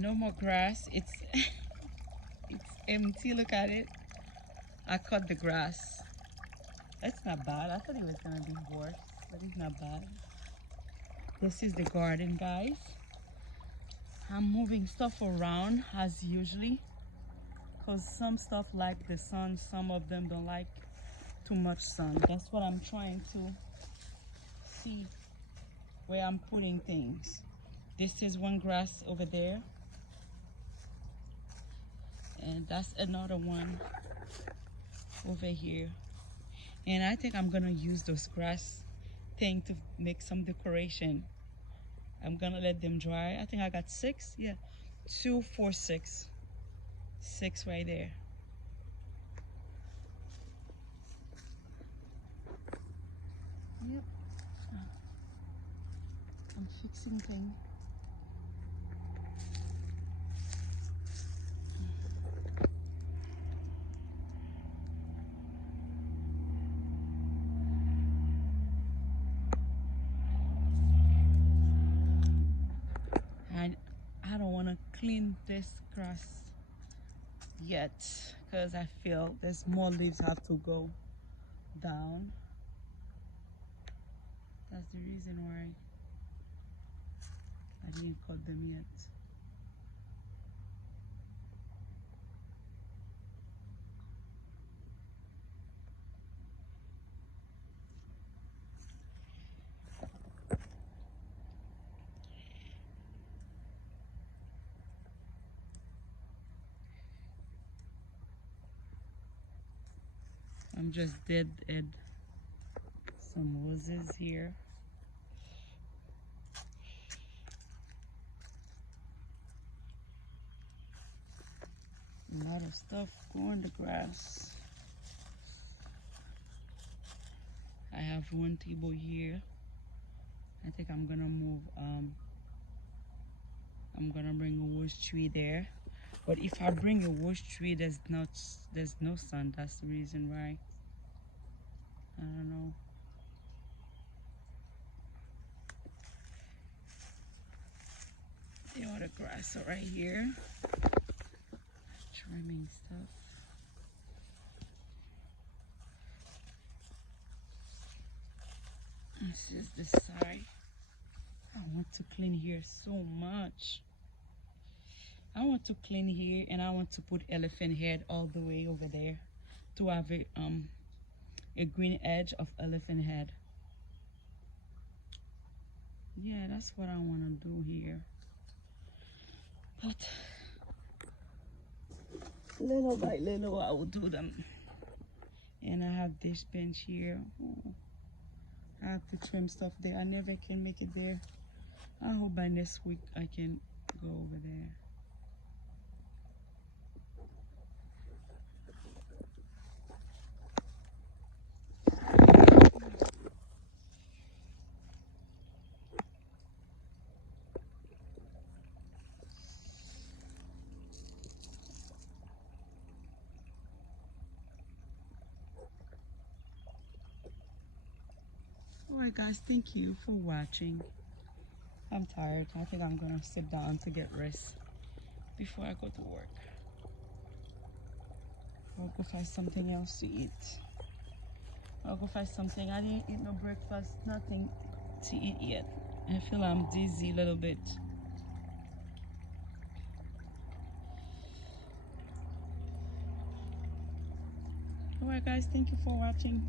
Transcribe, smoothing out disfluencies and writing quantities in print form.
No more grass. It's it's empty. Look at it. I cut the grass. That's not bad. I thought it was gonna be worse, but it's not bad. This is the garden, guys. I'm moving stuff around as usually, because some stuff like the sun, some of them don't like too much sun. That's what I'm trying to see where I'm putting things. This is one grass over there, and that's another one over here. And I think I'm gonna use those grass thing to make some decoration. I'm gonna let them dry. I think I got 6. Yeah, 2, 4, 6. 6 right there. Yep. I'm fixing things. And I don't want to clean this grass yet because I feel there's more leaves have to go down. That's the reason why I didn't cut them yet. I'm just dead some roses here. A lot of stuff growing the grass. I have one table here. I think I'm gonna move I'm gonna bring a rose tree there. But if I bring a rose tree, there's no sun. That's the reason why. I don't know. The other grass are right here. Trimming stuff. This is the side. I want to clean here so much. I want to clean here, and I want to put elephant head all the way over there to have a green edge of elephant head. Yeah, that's what I want to do here. But little by little, I will do them. And I have this bench here. Oh, I have to trim stuff there. I never can make it there. I hope by next week I can go over there. Alright guys, thank you for watching. I'm tired. I think I'm gonna sit down to get rest before I go to work. I'll go find something else to eat. I'll go find something. I didn't eat no breakfast, nothing to eat yet. I feel I'm dizzy a little bit. Alright guys, thank you for watching.